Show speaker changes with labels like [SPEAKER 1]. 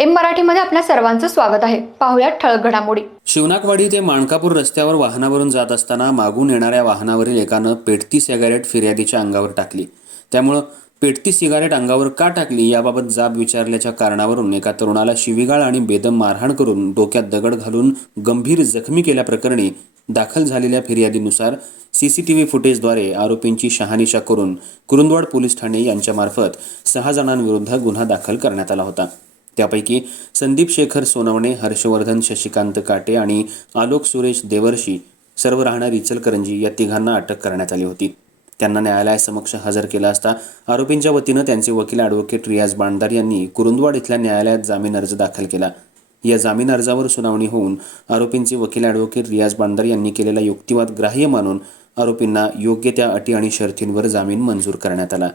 [SPEAKER 1] M मराठीमध्ये आपल्या सर्वांचं स्वागत आहे. पाहुयात ठळक घडामोडी.
[SPEAKER 2] शिवनाकवाडी ते माणकापूर रस्त्यावर वाहनावरून जात असताना मागून येणाऱ्या वाहनावरील एकानं पेटती सिगारेट फिर्यादीच्या अंगावर टाकली. त्यामुळं पेटती सिगारेट अंगावर का टाकली याबाबत जाब विचारल्याच्या कारणावरून एका तरुणाला शिवीगाळ आणि बेदम मारहाण करून डोक्यात दगड घालून गंभीर जखमी केल्याप्रकरणी दाखल झालेल्या फिर्यादीनुसार सीसीटीव्ही फुटेजद्वारे आरोपींची शहानिशा करून कुरुंदवाड पोलीस ठाणे यांच्यामार्फत सहा जणांविरुद्ध गुन्हा दाखल करण्यात आला होता. त्यापैकी संदीप शेखर सोनवणे हर्षवर्धन शशिकांत काटे आणि आलोक सुरेश देवर्षी सर्व राहणार इचलकरंजी या तिघांना अटक करण्यात आली होती. त्यांना न्यायालयासमक्ष हजर केला असता आरोपींच्या वतीनं त्यांचे वकील ॲडव्होकेट रियाज बांडदार यांनी कुरुंदवाड इथल्या न्यायालयात जामीन अर्ज दाखल केला. या जामीन अर्जावर सुनावणी होऊन आरोपींचे वकील ॲडव्होकेट रियाज बांडदार यांनी केलेला युक्तिवाद ग्राह्य मानून आरोपींना योग्य त्या अटी आणि शर्तींवर जामीन मंजूर करण्यात आला.